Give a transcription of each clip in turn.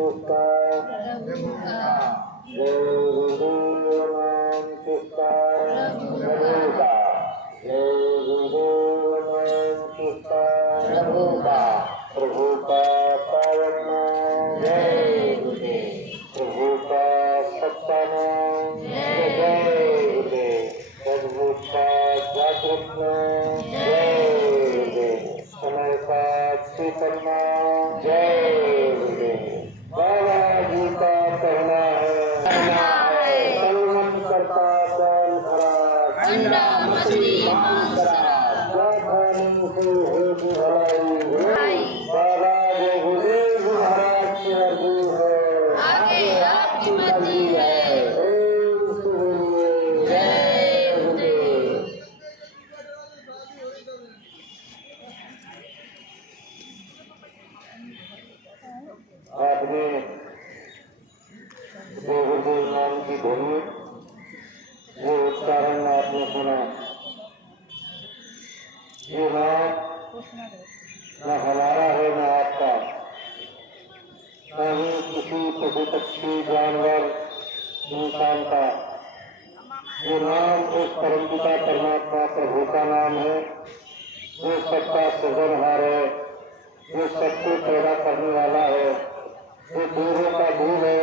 पुष्पा जय गुरुदेव नाम पुष्पा प्रभुका जय गुरुदेव नाम पुष्पा प्रभुका पावन नाम जय गुरुदेव प्रभुका सत्ता नाम जय गुरुदेव प्रभुका जागृत नाम जय गुरुदेव समय का शीतल नाम जय गुरुदेव बाबा जी का कहना है कलमत करता दान भरा अंडा मछली मांस शराब से हो भलाई बाबा जो गुरुदेव महाराज की अर्जी है आगे आपकी मर्जी है। ओम सूर्य जय गुरुदेव। आपने गुरुदेव नाम की ध्वनि वो उच्चारण आपने सुना। ये नाम न हमारा है न आपका, न ही किसी पशु पक्षी जानवर इंसान का। ये नाम उस परमपिता परमात्मा प्रभु का नाम है जो सबका सृजनहार है, जो सबको पैदा करने वाला है, जो गुरुओं का गुरु है,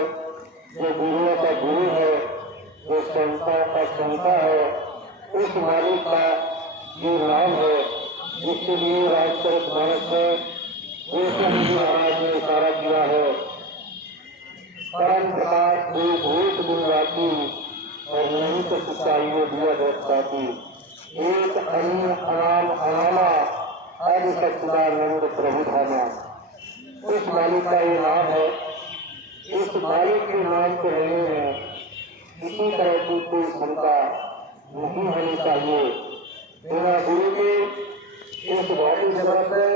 जो गुरुओं का गुरु है, जो संताओं का संता है। उस मालिक का ये नाम है जिसके लिए राजचरितमानस में गोस्वामी जी महाराज ने इशारा किया है। परम प्रकाश भूत गुणवाती और निहित सच्चाई में दिया दर्शाती एक अन्य अनाम अनामा आदि सच्चिदानंद प्रभु धामा। उस मालिक का ये नाम है। इस मालिक के नाम के रहने में किसी तरह की कोई क्षमता नहीं होनी चाहिए। बिना गुरु के इस भौतिक जगत में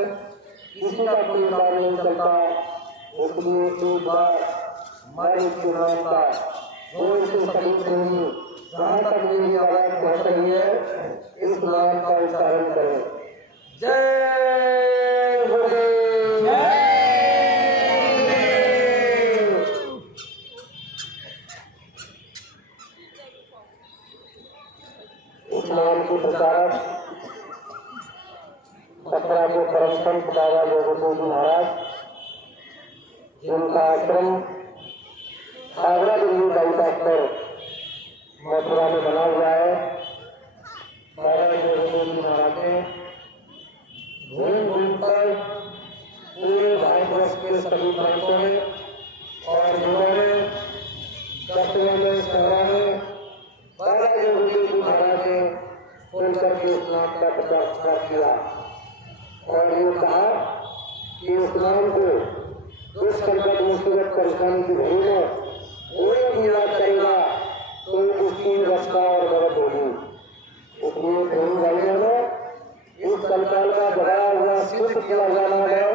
किसी का कोई कार्य नहीं चलता। इसलिए एक बार मालिक के नाम का जोर से सभी प्रेमी जहाँ तक मेरी आवाज पहुँच रही है इस नाम का उच्चारण करें। जय गुरुदेव। इस नाम के प्रचारक सत्रा के परम संत बाबा जगदीश जी महाराज, जिनका आश्रम आगरा दिल्ली बाईपास पर मथुरा में बना हुआ है। बाबा जगदीश जी महाराज ने घूम घूम कर पूरे भारतवर्ष के सभी प्रांतों में और जिलों में, कस्बों में, शहरों में बाबा जगदीश जी महाराज ने खुलकर के इस नाम का प्रचार किया और ये कहा कि इस नाम को दुष्ट संकट मुसीबत परेशानी की घड़ी में कोई भी याद करेगा तो उसकी रक्षा और मदद होगी। इसलिए प्रेमी भाइयों ने इस कलकाल का बढ़ाया हुआ सिद्ध किया हुआ नाम है।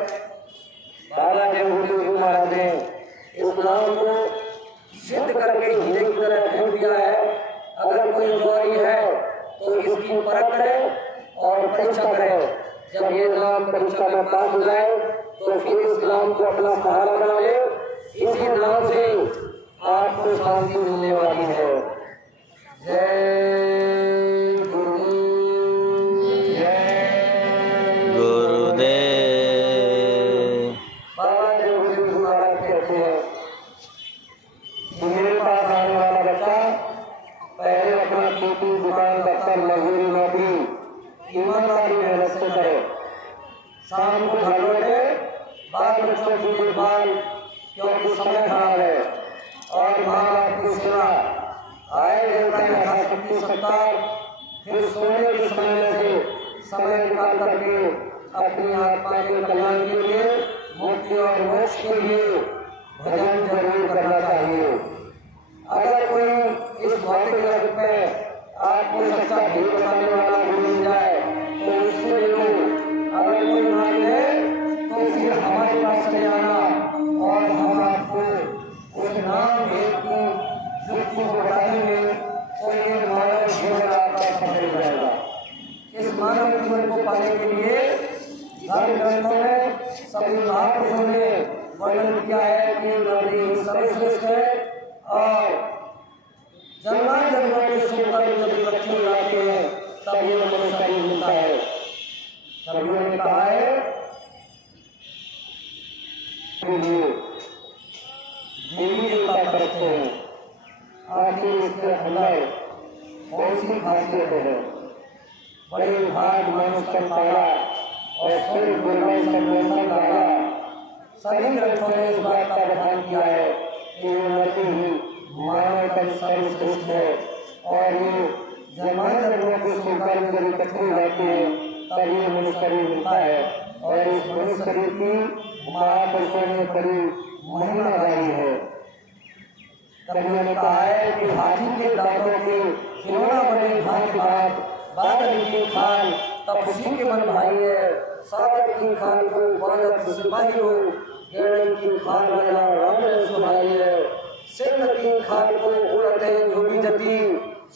बाबा जगदीश जी महाराज ने इस नाम को सिद्ध करके हीरे की तरह फेंक दिया है। अगर कोई बुराई है तो इसकी परख करे और परीक्षा करे। जब ये नाम परीक्षा में पास हो जाए तो फिर इस नाम को अपना सहारा बना ले। इसी नाम से आपको शांति मिलने वाली है। जय गुरुदेव। जय गुरुदेव। बाबा जगदीश महाराज कहते हैं कि मेरे पास आने वाला बच्चा पहले अपना खेती दुकान दफ्तर मजदूरी नौकरी ईमानदारी मेहनत से करे। शाम को घर बैठे बाल बच्चों की देखभाल, क्योंकि समय खराब है और माँ बाप की सेवा, आए देवता यथाशक्ति सत्कार, फिर सोने के समय से समय निकाल करके अपनी आत्मा के कल्याण के लिए, मुक्ति और मोक्ष के लिए भजन जरूर करना चाहिए। अगर कोई इस भौतिक जगत में आपको सच्चा भीड़ बताने वाला भी मिल जाए तो उससे अगर कोई मान ले तो फिर हमारे पास चले आना और हम आपको उस नाम भेद की युक्ति को बताएंगे तो ये मानव जीवन आपका सफल हो जाएगा। इस मानव जीवन को पाने के लिए धर्म ग्रंथों में सभी महापुरुषों ने वर्णन किया है कि की नौकरी सर्वश्रेष्ठ है और जन्मा जन्मों के सुनकर जब लक्ष्य हो जाते हैं तब ये मनुष्य शरीर मिलता है। कवियों ने कहा है देवी देवता करते हैं, आखिर इसके अंदर कौन सी खासियत है? बड़े भाग मनुष्य पाया और फिर गुरुमय संबोधन डाला। सभी ग्रंथों ने इस बात का बखान किया है कि उन्नति ही मानव का सर्वश्रेष्ठ है और ये जन्मांतरों को सुनकर जब इकट्ठे हो जाते हैं तब ये मनुष्य शरीर मिलता है और इस मनुष्य शरीर की महापुरुषों ने बड़ी महिमा गाई है। कवियों ने कहा है कि हाथी के दांतों के खिलौना बने भांति भांत, बादल की खाल तब खुशी के मन भाई है, सागर की खाल को बादल सिपाही हो, गेड़न की खाल वाला राम ने सुनाई है, सिंह की खाल को उड़ते जोड़ी जती,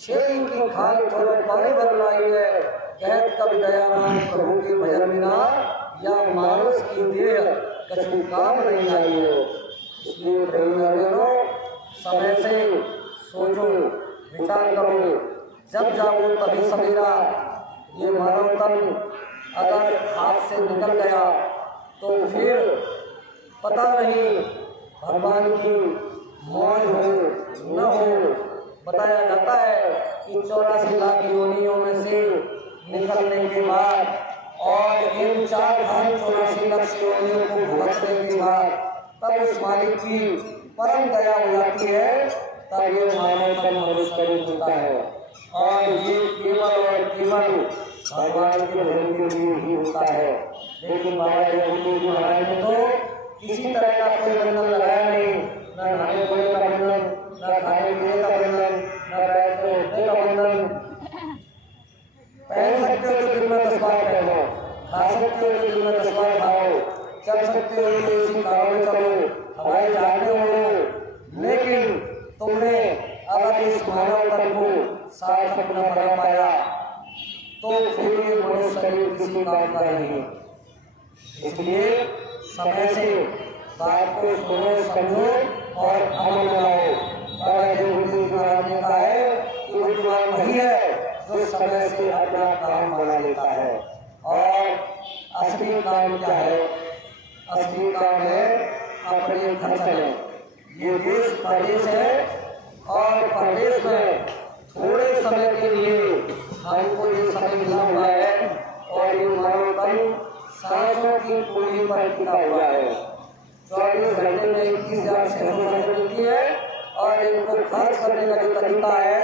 शेर की खाल थोड़ा पानी भर लाई है, कहत कब दयाराम प्रभु के भजन बिना या मानस की देह कछु काम नहीं आई है। इसलिए प्रेमियों समय से सोचो, विचार करो, जब जाओ तभी सवेरा। ये मानव तन अगर हाथ से निकल गया तो फिर पता नहीं भगवान की मौज हो न हो। बताया जाता है कि 84 लाख योनियों में से निकलने के बाद और इन 484 लाख योनियों को भुगतने के बाद तब उस मालिक की परम दया हो जाती है, तब ये मानव तन मनुष्य शरीर मिलता है और ये केवल और केवल भगवान के भजन के लिए ही होता है। लेकिन बाबा जी महाराज ने तो किसी तरह का कोई बंधन लगाया नहीं, न नहाने धोने का बंधन, न खाने पीने का बंधन, न बैठने उठने का बंधन। पहन सकते हो तो दिन में 10 बार पहनो, खा सकते हो तो दिन में 10 बार खाओ, चल सकते हो तो इसी गाँव में चलो, हवाई जहाज में उड़ो। लेकिन तुमने अगर इस मानव तन को सार्थक न बना पाया तो फिर ये मनुष्य शरीर किसी काम का नहीं। इसलिए समय से बात को सुनो, समझो और अमल में लाओ। और जो गुरु महाराज ने कहा है कि बुद्धिमान वही है जो समय से अपना काम बना लेता है। और असली काम क्या है? असली काम है अपने घर चले। ये देश परदेश है और परदेश में थोड़े समय के लिए हमको ये समय मिला हुआ है और ये मानव तन सांसों की पूंजी पर टिका हुआ है। 24 घंटे में 21,600 मिलती है और इनको खर्च करने का जो तरीका है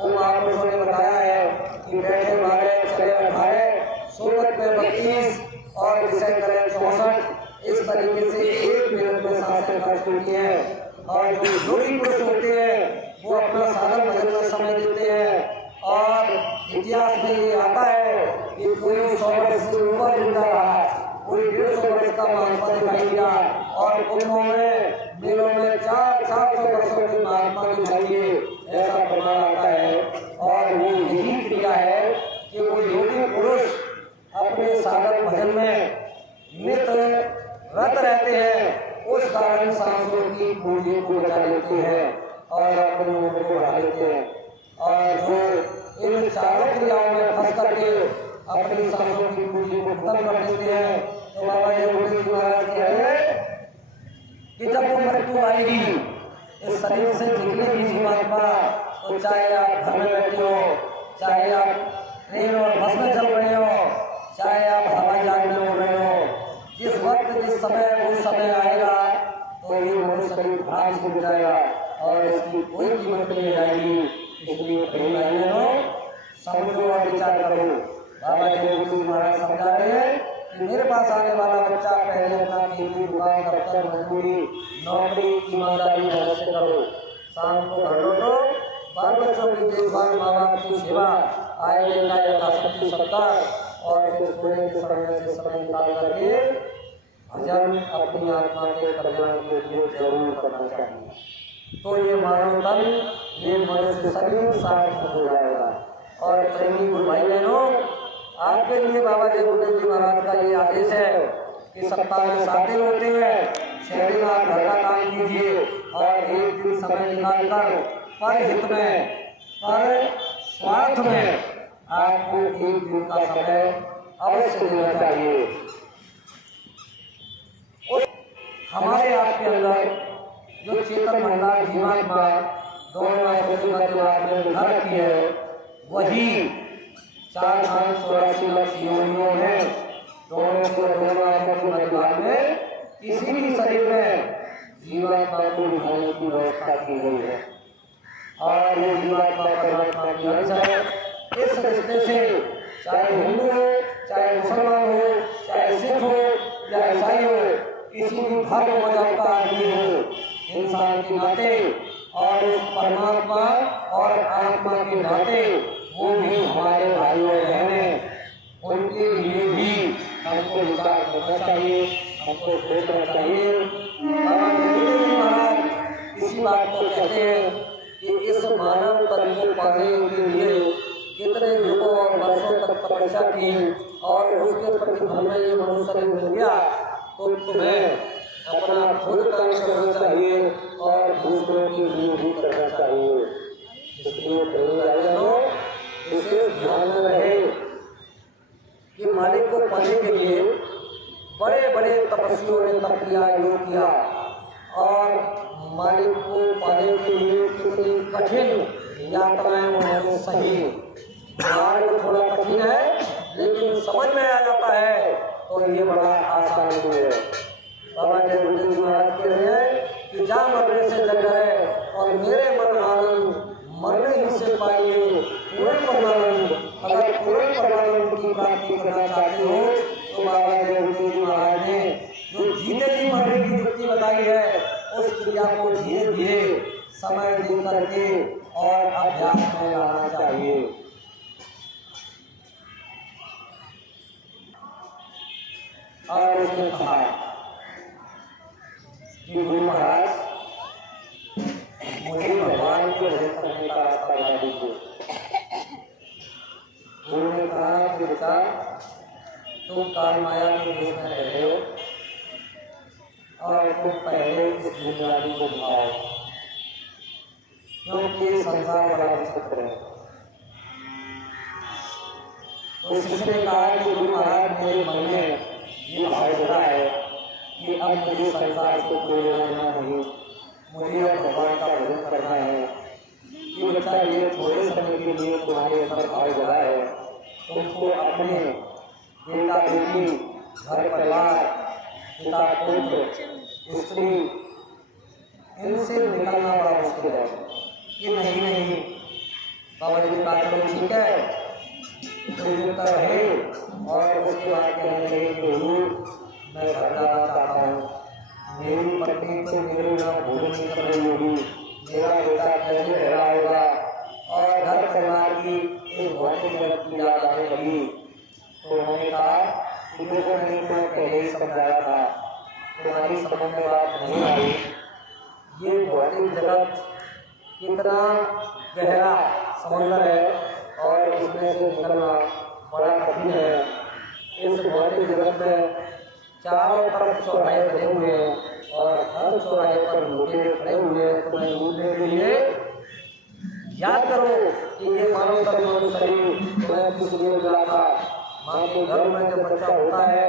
वो महापुरुषों ने बताया है कि बैठे 12, चले 18, सोवत में 32 और विषय करें 64। इस तरीके से 1 मिनट में सांसें खर्च होती हैं। और जो योगी पुरुष होते हैं वो अपना साधन भजन में समय देते हैं और इतिहास में ये आता है कि कोई 100 वर्ष से ऊपर जिंदा रहा, कोई 150 वर्ष का महात्मा दिखाई दिया और कुंभों में मेलों में 400 वर्षों के महात्मा दिखाई दिए, ऐसा प्रमाण आता है। और वो यही क्रिया है कि वो योगी पुरुष अपने साधन भजन में नित रत रहते हैं, उस कारण सांसों की पूंजी को बचा लेते हैं और अपने उम्र को बढ़ा लेते हैं। और जो इन चारों क्रियाओं में फंस करके अपनी सांसों की पूंजी को खत्म कर देते हैं तो बाबा जी महाराज कह रहे कि जब वो मृत्यु आएगी इस शरीर से निकलेगी जीवात्मा, तो चाहे आप घर में बैठे हो, चाहे आप ट्रेन और बस में चल रहे हो, चाहे आप हवाई जहाज में उड़ रहे हो, जिस वक्त जिस समय उस समय आएगा तो ये मनुष्य शरीर भाग से जाएगा और इसकी कोई कीमत नहीं जाएगी। इसलिए समझो और विचार करो। बाबा जी महाराज समझा रहे हैं कि मेरे पास आने वाला बच्चा पहले अपना खेती, दुकान, दफ्तर, मजदूरी, नौकरी, ईमानदारी से करो, शाम को घर लौटो, बाल बच्चों की देखभाल, माँ बाप की सेवा, आय लेना यथाशक्ति सत्कार और फिर सोने के समय निकाल करके भजन अपनी आत्मा के कल्याण के लिए जरूर करना चाहिए। तो ये मानव तन, ये मनुष्य शरीर सार्थक हो जाएगा। और प्रेमी गुरु भाई बहनों, आपके लिए बाबा जी गुरुदेव जी महाराज का ये आदेश है कि सप्ताह में 7 दिन होते हैं, शरीरनाथ घर का काम कीजिए और एक दिन समय निकालकर पर हित में, पर स्वार्थ में आपको एक दिन का समय अवश्य देना चाहिए। हमारे आपके अंदर जो चेतन भंडार जीवात्मा दोनों आंखों के मध्य में घर रखी है, वही 4,84 योनियों में दोनों आंखों के मध्य में किसी भी शरीर में जीवात्मा को निभाने की व्यवस्था की गई है। और ये जीवात्मा परमात्मा की अंश है। इस दृष्टि से चाहे हिंदू हो, चाहे मुसलमान हो, चाहे सिख हो या ईसाई हो, किसी भी धर्म मजहब का आदमी हो, इंसान के नाते और उस परमात्मा और आत्मा के नाते वो भी हमारे भाई और बहनें, उनके लिए भी हमको विचार करना चाहिए, हमको सोचना चाहिए। महाराज इसी बात को कहते हैं कि इस मानव तन को पाने के लिए कितने युगों और वर्षों तक तपस्या की और उसके प्रतिफल में ये मनुष्य मिल गया, तो तुम्हें अपना खुद काम करना चाहिए और दूसरों के लिए भी करना चाहिए। इसलिए विशेष ध्यान में रहे कि मालिक को पाने के लिए बड़े बड़े तपस्वियों ने तप किया, योग किया और मालिक को पाने के लिए कितनी कठिन यात्राएं उन्होंने सही। मार्ग थोड़ा कठिन है लेकिन समझ में आ जाता है तो ये बड़ा आसान है। बाबा जयगुरु जी महाराज कह रहे हैं कि जा मरने से जग है और मेरे मन आनंद मरने ही से पाइए पूर्ण परमानंद। अगर पूर्ण परमानंद की प्राप्ति करना चाहते हो तो बाबा जयगुरु जी महाराज ने जो जीते जी मरने की युक्ति बताई है, उस क्रिया को धीरे धीरे समय दे करके और अभ्यास में लाना चाहिए। और उसने कहा कि गुरु महाराज मुझे भगवान के भजन करने का रास्ता बता दीजिए। गुरु ने कहा कि बेटा तुम काल माया के देश में रह रहे हो और तुम पहले इस दुनियावी को दिखाओ, क्योंकि संसार बड़ा विचित्र है। तो शिष्य ने कहा कि गुरु महाराज मेरे मन में ये भाव हो रहा है कि अब मुझे संसार से कोई लेना नहीं, मुझे अब भगवान का भजन करना है। कि बच्चा ये थोड़े समय के लिए तुम्हारे अंदर भाव हो रहा है, तुमको अपने बेटा बेटी, घर परिवार, पिता पुत्र, स्त्री, इनसे निकलना बड़ा मुश्किल है। कि नहीं बाबा जी का चलो ठीक है, तो रहे और उसके बाद कहने लगे कि हुजूर मैं घर जाना चाहता हूँ, मेरी पत्नी तो मेरे यहाँ भोजन नहीं कर रही होगी, मेरा बेटा कैसे रह रहा होगा और घर परिवार की इस भौतिक जगत की याद आने लगी। तो उन्होंने कहा कि देखो मैंने तो पहले ही समझाया था, तुम्हारी समझ में बात नहीं आई। ये भौतिक जगत कितना गहरा समुद्र है और इसमें से निकलना बड़ा कठिन है। इस भौतिक जगत में चारों तरफ चौराहे बने हुए हैं और हर चौराहे पर लुटेरे खड़े हुए हैं तुम्हें लूटने के लिए। याद करो कि ये मानव तन मानव शरीर तुम्हें किस लिए मिला था। माँ के घर में जब बच्चा होता है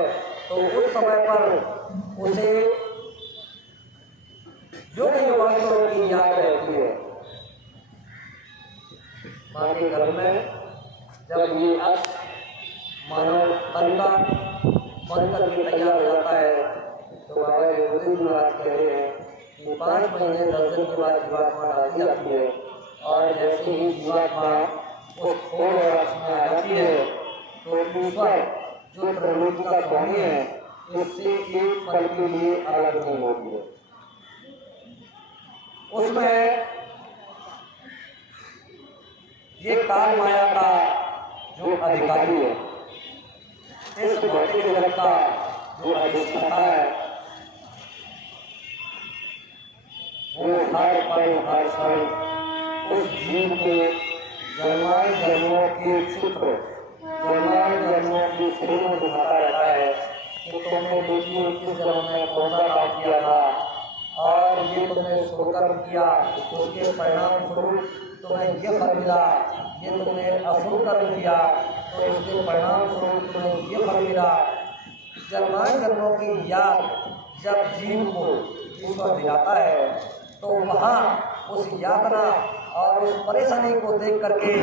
तो उस समय पर उसे जो युवाओं की याद रहती है। माँ के घर में जब ये मानव तन का बन करके तैयार हो जाता है तो बाबा जयगुरु जी महाराज कह रहे हैं कि 5 महीने 10 दिन के बाद जीवात्मा डाल दी जाती है और जैसे ही जीवात्मा उस खोल और रस में आ जाती है तो ईश्वर जो प्रवृत्ति का स्वामी है उससे एक पल के लिए अलग नहीं होती है। उसमें ये काल माया का जो अधिकारी है, इस भौतिक जगत का जो अधिष्ठाता है, वो हर पल हर क्षण उस जीव के जन्मों के चित्र, जन्मों की फिल्म दिखाता रहता है कि तुमने देखिए किस जन्म में कौन सा काम किया था और ये तुमने शुभकर्म किया, उसके परिणाम स्वरूप तुम्हें ये फल मिला। ये तुमने अशुभ कर्म किया तो इसके परिणाम स्वरूप तुम्हें ये फल मिला। जन्मांतर जन्मों की याद जब जीव को ईश्वर दिलाता है तो वहाँ उस यातना और उस परेशानी को देख करके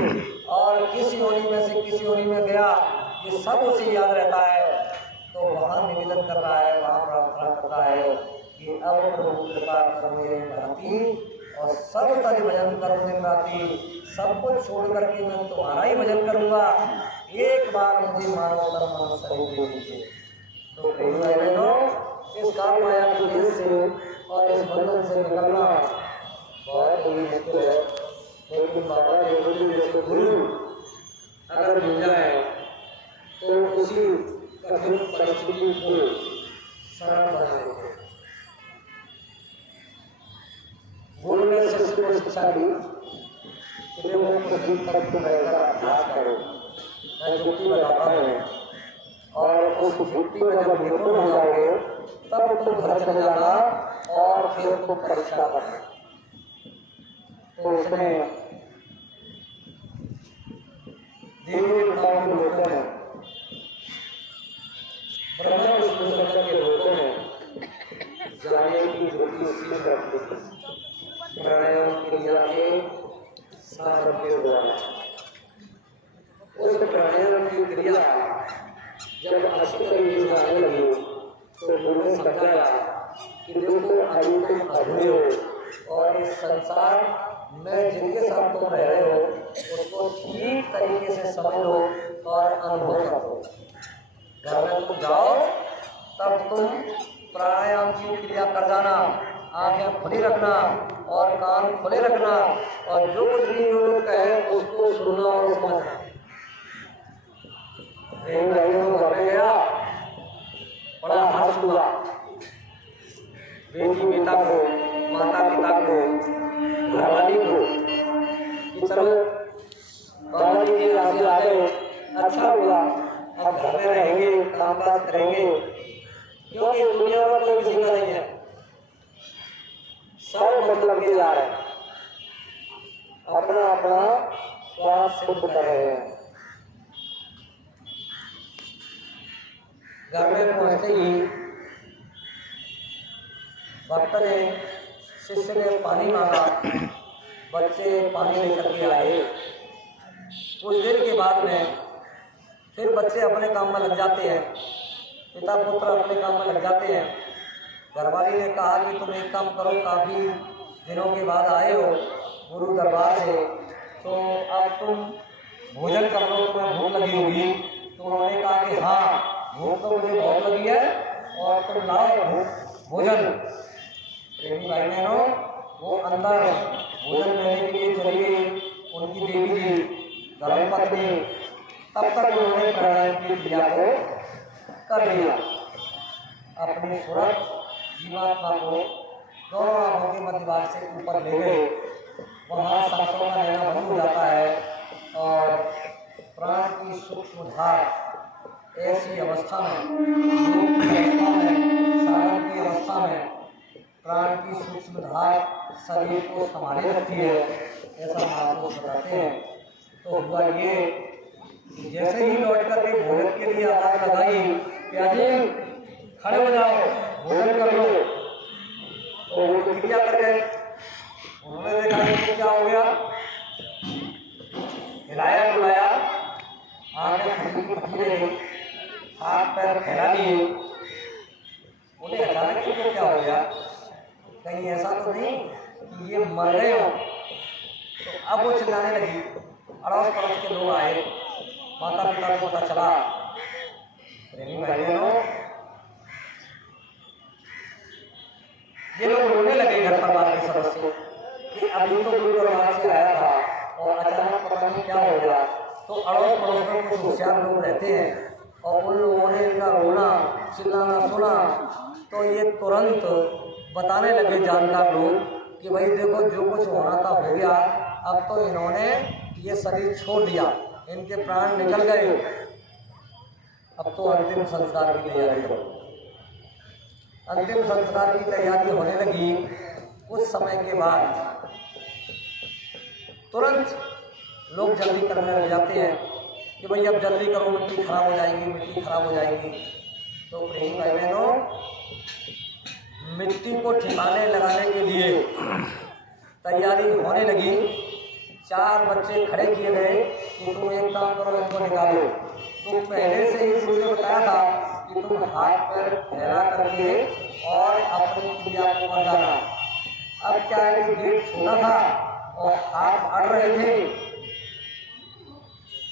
और किस योनि में से किस योनि में गया ये सब उसे याद रहता है। तो वहाँ निवेदन कर रहा है, वहाँ प्रार्थना कर रहा है कि अब प्रभु कृपा करो मेरे भांति और सब तेरे भजन करो मेरे भांति, सब कुछ छोड़ करके मैं तुम्हारा ही भजन करूँगा। एक बार मुझे मानव कर्म शरीर दे दीजिए। तो इस काल माया की देश से और इस बंधन से निकलना बहुत ही मुश्किल है, लेकिन बाबा योगी जैसे गुरु अगर मिल जाए तो उसी कठिन परिस्थिति को सरल बना देते हैं। गुरु ने शिष्य को शिक्षा दी कि वो कुछ तक तुम रहकर अभ्यास करो, मैं युक्ति बताता हूँ और उस युक्ति में जब निपुण हो जाओगे तब तुम घर चले जाना और फिर तुम परीक्षा करना। तो उसने देवी देवताओं के लोगों ने ब्रह्मा विष्णु शंकर के लोगों ने जाने की वृत्ति उसमें कर दी प्राणायाम क्रिया के साधन के द्वारा। उस प्राणायाम की क्रिया जब अच्छी तरीके से आने लगी तो गुरु ने समझाया कि देखो अभी तुम अधूरे हो और इस संसार में जिनके साथ तुम रह रहे हो उसको ठीक तरीके से समझ लो और अनुभव करो। घर में तुम जाओ तब तुम प्राणायाम की क्रिया कर जाना, आंखें खुली रखना और कान खुले रखना और जो कुछ भी लोग कहे उसको सुनना और समझना। घर में गया, बड़ा हर्ष हुआ। बेटी पिता को, माता पिता को, घरवाली को कि चलो बाबा जी के रास्ते आ गए, अच्छा हुआ, अब घर में रहेंगे, काम काज करेंगे, क्योंकि दुनिया में कोई किसी का नहीं है, सब मतलब के जा रहे हैं, अपना अपना स्वार्थ सिद्ध कर रहे हैं। घर में पहुंचते ही भक्त ने शिष्य ने पानी मांगा, बच्चे पानी लेकर के आए। कुछ देर के बाद में फिर बच्चे अपने काम में लग जाते हैं, पिता पुत्र अपने काम में लग जाते हैं। घरवाली ने कहा कि तुम एक काम करो, काफ़ी दिनों के बाद आए हो गुरु दरबार से, तो अब तुम भोजन कर लो, तुम्हें भूख लगी होगी। तो उन्होंने कहा कि हाँ भूख तो मुझे बहुत लगी है और तुम लाओ भोजन। प्रेमी भाई बहनों, वो अंदर भोजन लेने के लिए चली गई उनकी देवी जी धर्मपत्नी। तब तक उन्होंने प्राणायाम की क्रिया को कर लिया। अपनी सूरत जीवात्मा को दोनों आंखों के मध्य भाग से ऊपर ले गए। वहाँ सांसों का लेना बंद हो जाता है और प्राण की सूक्ष्म धार ऐसी अवस्था में, साधन की अवस्था में प्राण की सूक्ष्म धार शरीर को संभाले रखती है, ऐसा महापुरुष बताते हैं। तो हुआ ये, जैसे ही लौट करके भोजन के लिए आवाज लगाई कि अजी खड़े हो जाओ, भोजन कर लो, तो वो तो क्रिया कर गए। उन्होंने देखा कि क्या हो गया, हिलाया डुलाया, आंखें फटी रही, हाथ पैर फैला लिए। उन्हें अचानक से क्या हो गया, कहीं ऐसा तो नहीं कि ये मर गए हो। तो अब वो चिल्लाने लगी, अड़ोस पड़ोस के लोग आए, माता पिता को पता चला। प्रेमी भाई बहनों, ये लोग रोने लगे घर परिवार के सदस्य कि अभी तो गुरु दरबार से आया था और अचानक पता नहीं क्या हो गया। तो अड़ोस पड़ोस में कुछ होशियार लोग रहते हैं और उन लोगों ने इनका रोना चिल्लाना सुना तो ये तुरंत बताने लगे जानकार लोग कि भाई देखो जो कुछ होना था हो गया, अब तो इन्होंने ये शरीर छोड़ दिया, इनके प्राण निकल गए। अब तो अंतिम संस्कार की तैयारी करो। अंतिम संस्कार की तैयारी होने लगी। कुछ समय के बाद तुरंत लोग जल्दी करने लग जाते हैं कि भाई अब जल्दी करो, मिट्टी खराब हो जाएगी, मिट्टी खराब हो जाएगी। तो प्रेमी भाई बहनों, मिट्टी को ठिकाने लगाने के लिए तैयारी होने लगी। 4 बच्चे खड़े किए गए कि तुम एक काम करो, इनको निकालो। तो पहले से ही गुरु ने बताया था कि तुम हाथ पैर फैला करके और अपनी क्रिया को कर जाना। अब क्या है कि गेट छोटा था और हाथ अड़ रहे थे।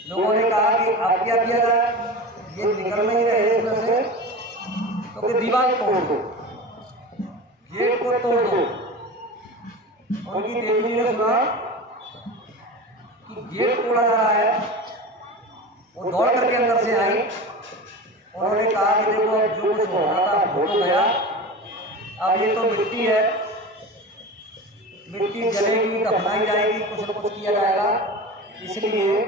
लोगों ने कहा कि अब क्या किया जाए, ये निकल नहीं रहे इसमें से, तो कि दीवार तोड़ दो, गेट को तोड़ दो। उनकी देवी ने सुना कि गेट तोड़ा जा रहा है, वो दौड़ करके अंदर से आई। उन्होंने कहा कि देखो अब जो कुछ होना था हो तो गया, अब ये तो मिट्टी है, मिट्टी जलेगी, दफनाई जाएगी, कुछ न कुछ किया जाएगा। इसलिए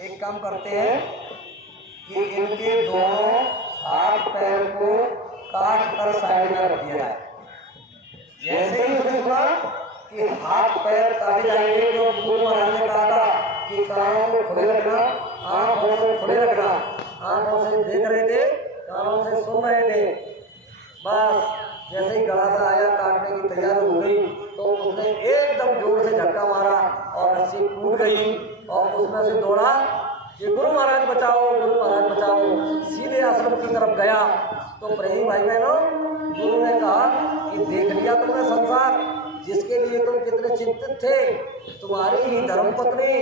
एक काम करते हैं कि इनके दोनों हाथ पैर को काट कर साइड में रख दिया जाए। जैसे ही उसने सुना कि हाथ पैर काटे जाएंगे, जो गुरु महाराज ने कहा था कि कानों को खुले रखना, आंखों को खुले रखना, आंखों से देख रहे थे, कानों से सुन रहे थे। बस जैसे ही गड़ासा आया, काटने की तैयारी हो गई, तो उसने एकदम जोर से झटका मारा और रस्सी टूट गई और उसमें से दौड़ा कि गुरु महाराज बचाओ, गुरु महाराज बचाओ। सीधे आश्रम की तरफ गया। तो प्रेमी भाई बहनों, गुरु ने कहा कि देख लिया तुमने संसार, जिसके लिए तुम कितने चिंतित थे, तुम्हारी ही धर्मपत्नी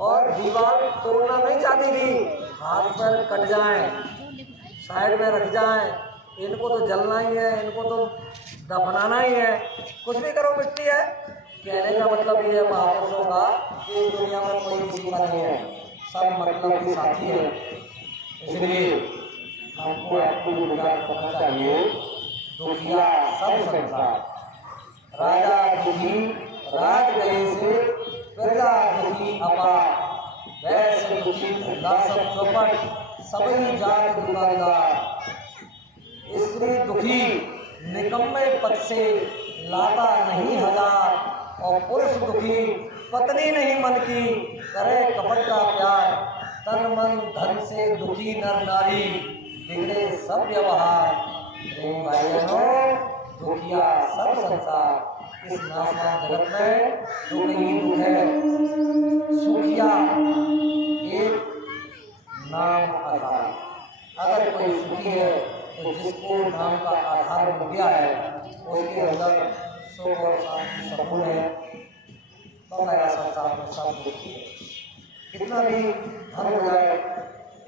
और दीवार तोड़ना नहीं चाहती थी, हाथ पैर कट जाएं, साइड में रख जाएं, इनको तो जलना ही है, इनको तो दफनाना ही है, कुछ भी करो, मिट्टी है। कहने का मतलब ये है महापुरुषों का कि दुनिया में कोई किसी का नहीं है, सब मतलब की साथी है। इसलिए हमको आपको विचार करना चाहिए, दुखिया सब संसार, राजा दुखी राज गए से, प्रजा दुखी अपार, वैसे दुखी धंधा सब चौपट, सभी जात दुकानदार। स्त्री दुखी निकम्मे पद से लाता नहीं हजार, और पुरुष दुखी पत्नी नहीं मन की, करे कपट का प्यार, तन मन धन से दुखी नर नारी, बिगड़े सब व्यवहार। प्रेम भाई बहनों, दुखिया सब संसार, इस नासवान जगत में दुख ही दुख है। सुखिया एक नाम आधार, अगर कोई सुखी है तो जिसको नाम का आधार मिल गया है, उसके अंदर सुख और शांति संपूर्ण है। तो मेरा संसार में सब दुखी है। कितना भी धन हो जाए,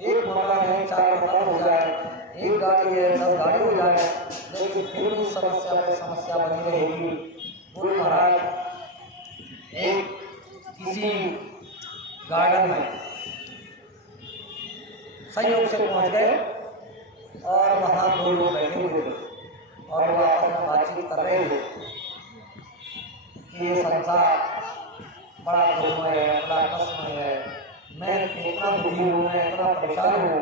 एक मकान है, 4 मकान हो जाए, एक गाड़ी है, 10 गाड़ी हो जाए, लेकिन फिर भी समस्या पे समस्या बनी रहेगी। गुरु महाराज एक किसी गार्डन में संयोग से पहुंच गए और वहाँ 2 लोग बैठे हुए थे और वो आपस में बातचीत कर रहे थे कि ये संसार बड़ा दुखमय है, बड़ा कष्टमय है, मैं इतना दुखी हूँ, मैं इतना परेशान हूँ।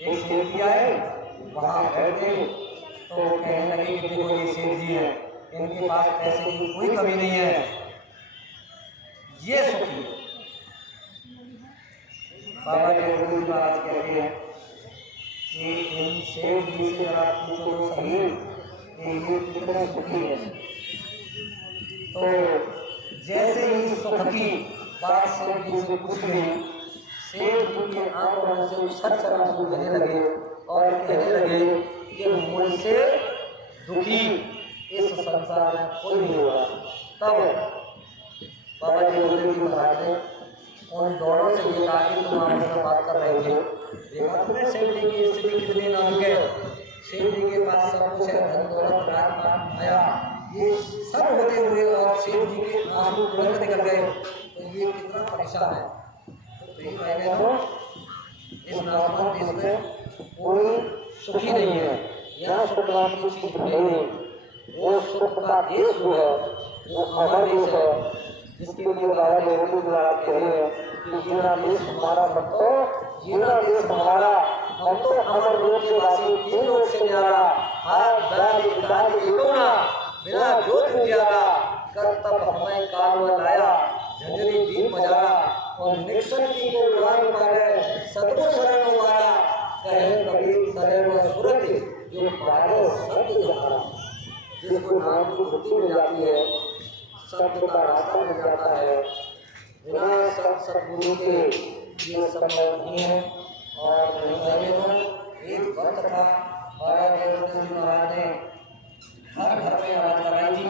एक सेठ जी आए, वहाँ बैठे तो कहने लगे कि देखो ये सेठ जी हैं, इनके पास पैसे की कोई कमी नहीं है, ये सुखी है। बाबा जी महाराज कहते हैं कि इन सेठ जी से जरा पूछो तो सही कि ये कितने सुखी है। तो जैसे ही सुख की बात सेठ जी से पूछ गई, सेठ जी के आंखों में से छर आंसू बहने लगे और कहने लगे कि मुझसे दुखी इस संसार में कोई नहीं हुआ। तब बाबा जी महाराज ने उन दोनों से ये कहा कि तुम आपस में बात कर रहे थे, देखा तुमने सेठ जी की स्थिति कितनी नाजुक है, सेठ जी के पास सब कुछ है, धन दौलत राजपाट आया, ये सब होते हुए और सेठ जी के आंसू तुरंत निकल गए, तो ये कितना परेशान है। तो भाई बहनों, इस नासवान देश में कोई सुखी नहीं है, यहाँ सुख नाम की चीज है नहीं। वो सुख का देश जो है वो अमर देश है, जिसके लिए बाबा जी महाराज कह रहे हैं कि जीना देश हमारा मत जीना देश हमारा, हम तो अमर लोक के वासी, तीन लोक से न्यारा, हाथ बैल डाल इकोना, बिना जोत उजियारा, कर तब हमें काल में लाया, झंझरी दीप बजाया, और निक्सन की को उड़ान पावे, सतगुरु शरण हमारा, कहे कबीर करे वह सुरति, जो पावे सत्य जहारा। जिसको नाम की मुक्ति मिल जाती है, सत्य का रास्ता मिल जाता है, बिना सतगुरु के ये संभव नहीं है। और एक वक्त था, बाबा देवदास महाराज ने हर घर में आवाज लगाई थी।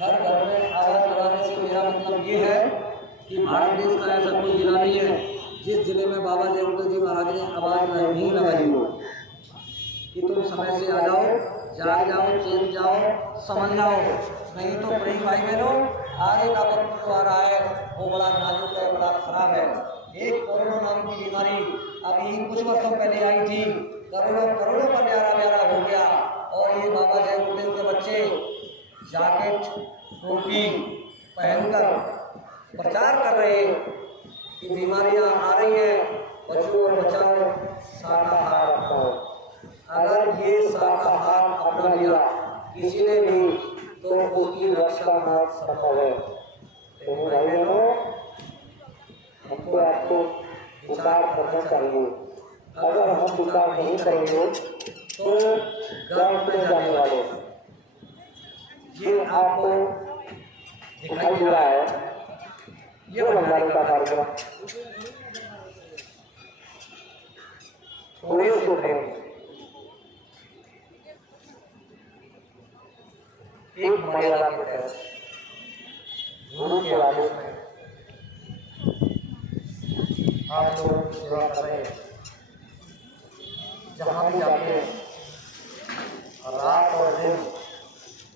हर घर में आवाज लगाने से मेरा मतलब ये है कि भारत देश का ऐसा कोई जिला नहीं है जिस जिले में बाबा देवदास जी महाराज ने आवाज नहीं लगाई हो कि तुम समय से आ जाओ, जाग जाओ, चेत जाओ, समझ जाओ। नहीं तो प्रेम भाई बहनों, आगे का वक्त जो आ रहा है वो बड़ा नाजुक है, बड़ा खराब है। एक कोरोना नाम की बीमारी अभी कुछ वर्षों पहले आई थी, करोड़ों का प्यारा हो गया, और ये बाबा जयदेव के बच्चे जैकेट टोपी पहनकर प्रचार कर रहे हैं कि बीमारियां आ रही हैं, बचो और बचाओ, शाकाहार रखो। अगर ये शाकाहार अपना लिया किसी ने भी तो उसकी रक्षा न संभव है। तो भाई बहनों, हमको आपको विचार करना चाहिए। अगर हम विचार नहीं करेंगे तो गांव में जाने वाले ये आपको दिखाई दे रहा है, ये भंडारे का कार्यक्रम थोड़े से प्रेम एक मर्यादा के तहत गुरु के आदेश में आप लोगों की सेवा कर रहे हैं। जहाँ भी जाते हैं रात और दिन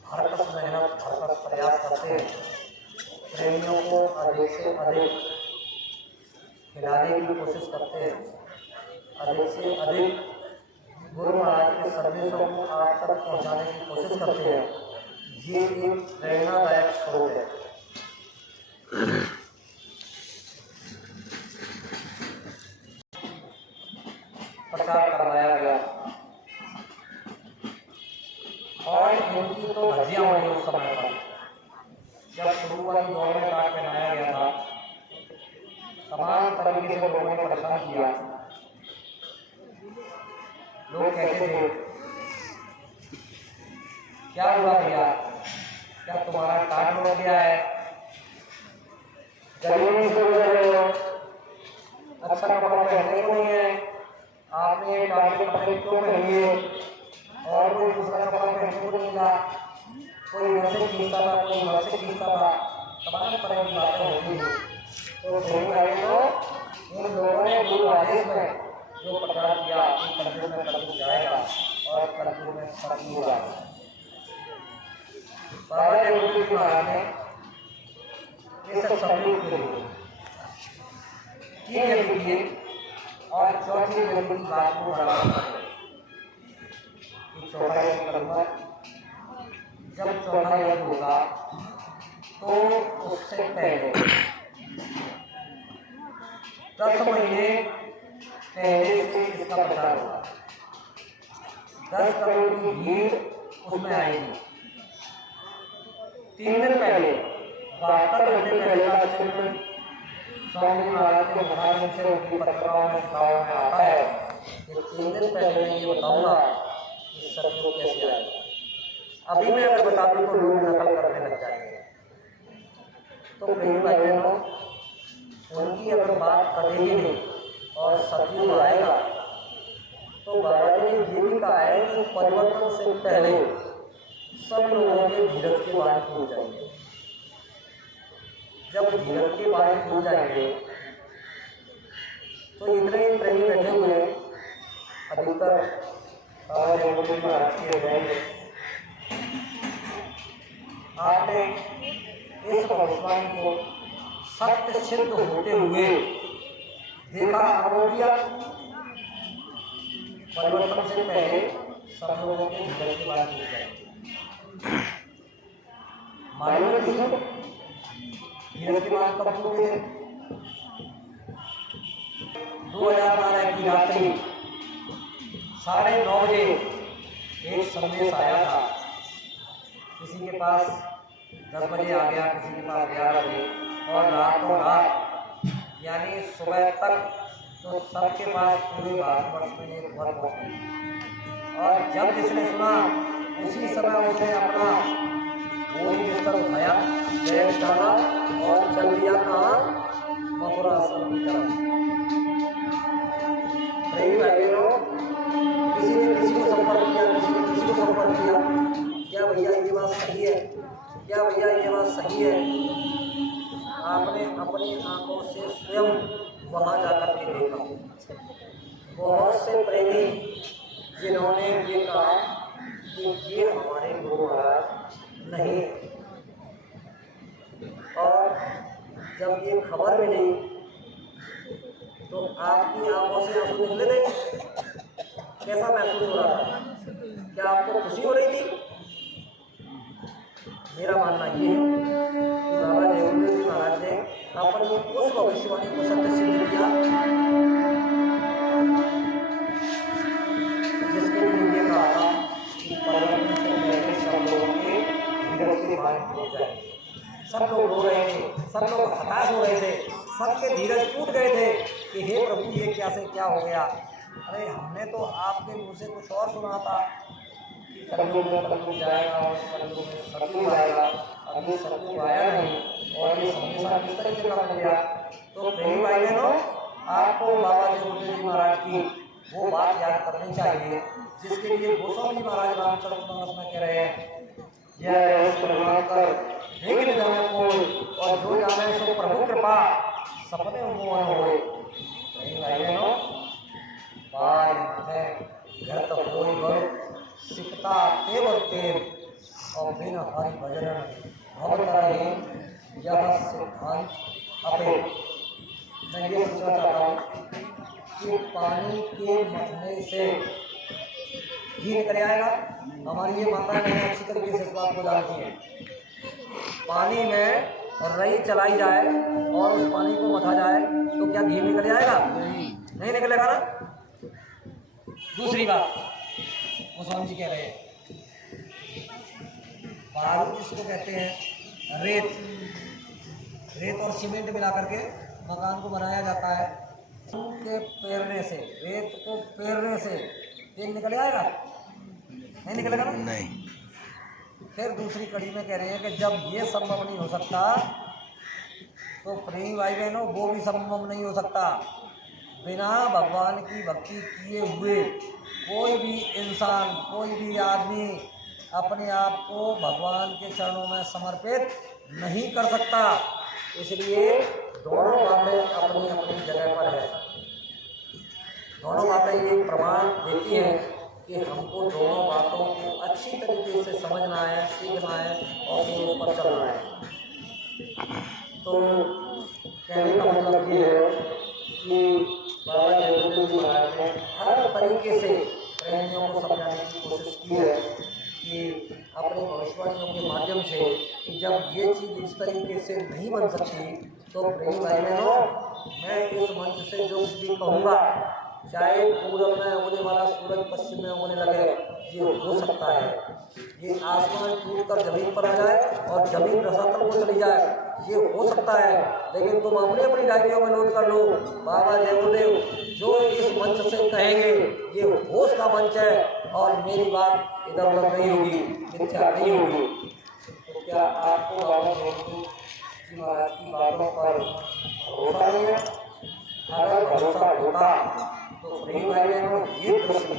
भरकस मेहनत, भरकस प्रयास करते हैं, प्रेमियों को अधिक से अधिक खिलाने की कोशिश करते हैं, अधिक से अधिक गुरु महाराज के संदेशों को आप तक पहुँचाने की कोशिश करते हैं। ये एक प्रेरणादायक स्रोत है। प्रचार करवाया गया और इनकी तो धज्जियां हुई उस समय पर जब शुरुआती दौर में कार्ड पहनाया गया था। तमाम तरीके से लोगों ने परेशान किया। लोग कहते थे क्या हुआ भैया, क्या तुम्हारा कार्ड हो गया है, गरीबी से गुजर रहे हो, अच्छा कपड़ा पहनने को नहीं है, आपने टाटे कपड़े क्यों पहनिए, और कोई दूसरा कपड़ा पहनने को नहीं मिला, कोई घर से खींचता था, कोई घर से खींचता था, तमाम तरह की बातें होती थी। तो प्रेमी भाइयों, इन लोगों ने गुरु आदेश में जो प्रचार किया कि कलयुग में कलयुग जाएगा और कलयुग में सत्य होगा। बाबा देवदास जी महाराज ने इस सत्युग के लिए तीन यज्ञ किए और चौथे यज्ञ की बात को बढ़ावा दिया। चौथा यज्ञ करूंगा, जब चौथा यज्ञ होगा तो उससे पहले 10 महीने पहले से इसका प्रचार होगा। 10 करोड़ की भीड़ उसमें आएगी। 3 दिन पहले 72 घंटे पहले का चिन्ह स्वामी महाराज के मुखारबिन से उनकी पत्रिकाओं में किताबों में आता है कि 3 दिन पहले मैं ये बताऊंगा कि सत्युग कैसे आएगा। अभी मैं अगर बता दूं तो लोग नकल करने लग जाएंगे। तो प्रेमी भाइयों, उनकी अगर बात करेंगे नहीं और सत्युग आएगा तो बाबा ने ये भी कहा है कि परिवर्तन से पहले सब लोगों के धीरज के बारे टूट जाएंगे। जब धीरज के बारे टूट जाएंगे तो इतने प्रेमी बैठे हुए अधिकतर बाबा देवदास जी महाराज के रहेंगे। आपने इस भविष्यवाणी को सत्य सिद्ध होते हुए देखा, अनुभव किया। परिवर्तन से पहले सब लोगों के धीरज के बारे टूट जाएंगे। मालूम किसी को धीरज के बाद कब टूटे? 2012 की रात्रि 9:30 बजे एक संदेश आया था। किसी के पास 10 बजे आ गया, किसी के पास 11 बजे, और रातों रात यानी सुबह तक तो सबके पास पूरे भारतवर्ष में ये खबर पहुँच गई। और जब जिसने सुना उसी समय उसने अपना बोरी बिस्तर उठाया, बैग डाला और चल दिया कहाँ? मथुरा आश्रम की तरफ। किसी ने किसी को संपर्क किया, किसी ने किसी को संपर्क किया, क्या भैया ये बात सही है, क्या भैया ये बात सही है? आपने अपनी आंखों से स्वयं वहाँ जाकर के देखा। बहुत से प्रेमी जिन्होंने ये कहा कि ये हमारे गुरु महाराज नहीं, और जब ये खबर मिली तो आपकी आंखों से आंसू निकले थे? कैसा महसूस हो रहा था? क्या आपको खुशी हो रही थी? मेरा मानना ये है कि बाबा देवदेव जी महाराज ने अपनी उस भविष्यवाणी को सत्य सिद्ध किया जिसके लिए ये कहा था कि परिवर्तन से पहले सब लोगों के धीरज से बाहर हो जाए। सब लोग रो रहे थे, सब लोग हताश हो रहे थे, सबके धीरज टूट गए थे कि हे प्रभु ये क्या से क्या हो गया। अरे हमने तो आपके मुँह से कुछ और सुना था कि कलयुग में कलयुग जाएगा और कलयुग में सतयुग आएगा। अभी सतयुग आया नहीं और ये संदेशा किस तरीके का मिल गया? तो प्रेमी भाई बहनों, आपको बाबा देवदेव जी महाराज की वो बात याद करनी चाहिए जिसके लिए गोस्वामी जी महाराज रामचरितमानस में कह रहे हैं, यह रहस्य कर देख जाने कोई और जो जाने सो प्रभु कृपा सपने उन्मोहन होए। प्रेमी भाई बहनों, बाल मथे घर तो कोई बल सिकता तेवर तेव और बिन हरि भजन भव करे यह सिद्धांत अपे। मैं ये पूछना चाहता हूँ कि पानी के मथने से घी निकल आएगा? हमारी ये माताएं अच्छी तरीके से इस बात को जानती हैं। पानी में रई चलाई जाए और उस पानी को मथा जाए तो क्या घी निकल आएगा? नहीं निकलेगा ना। दूसरी बात गोस्वामी जी कह रहे हैं, बारूद जिसको कहते हैं, रेत और सीमेंट मिला करके मकान को बनाया जाता है। के पेरने से, रेत को पेरने से तेल निकल आएगा? नहीं निकलेगा ना। नहीं। फिर दूसरी कड़ी में कह रहे हैं कि जब ये संभव नहीं हो सकता तो प्रेमी भाई बहनों वो भी संभव नहीं हो सकता। बिना भगवान की भक्ति किए हुए कोई भी इंसान, कोई भी आदमी अपने आप को भगवान के चरणों में समर्पित नहीं कर सकता। इसलिए दोनों बातें अपनी अपनी जगह पर है। दोनों बातें ये प्रमाण देती हैं कि हमको दोनों बातों को अच्छी तरीके से समझना है, सीखना है और उस पर चलना है। तो कहने का मतलब ये है कि बाबा देवदेव जी महाराज ने हर तरीके से प्रेमियों को समझाने की कोशिश की है कि अपनी भविष्यवाणियों के माध्यम से कि जब ये चीज़ इस तरीके से नहीं बन सकती तो प्रेमी भाई बहनों, मैं इस मंच से जो कुछ भी कहूँगा, चाहे पूरब में उगने वाला सूरज पश्चिम में उगने लगे, ये हो सकता है। ये आसमान टूट कर जमीन पर आ जाए और जमीन रसातल को चली जाए, ये हो सकता है। लेकिन तुम अपनी अपनी डायरियों में नोट कर लो, बाबा देवदेव जो इस मंच से कहेंगे ये होश का मंच है और मेरी बात इधर उधर नहीं होगी, मिथ्या नहीं होगी। तो क्या आपको बाबा देवदेव जी महाराज की बातों पर भरोसा नहीं है? अगर भरोसा होता तो प्रेमी भाई बहनों ये प्रश्न